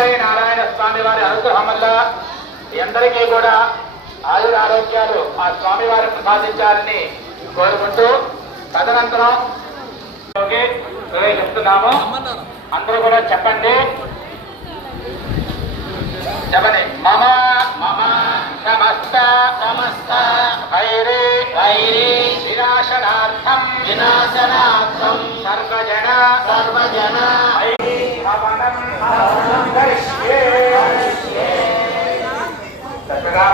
శ్రీ నారాయణ స్వామి వారి అనుగ్రహం వల్ల ఎందరికీ కూడా ఆయుర ఆరోగ్యాలు ఆ స్వామి వారు ప్రసాదించాలని కోరుకుంటూ తదనంతరం ప్రవేశిస్తున్నాము. అందరూ కూడా చెప్పండి. మమ మమ సమస్త సమస్త వైరే వైరే వినాశనార్థం వినాశనార్థం సర్వజన సర్వజన హవనం హవనం కరిష్యే. చక్కగా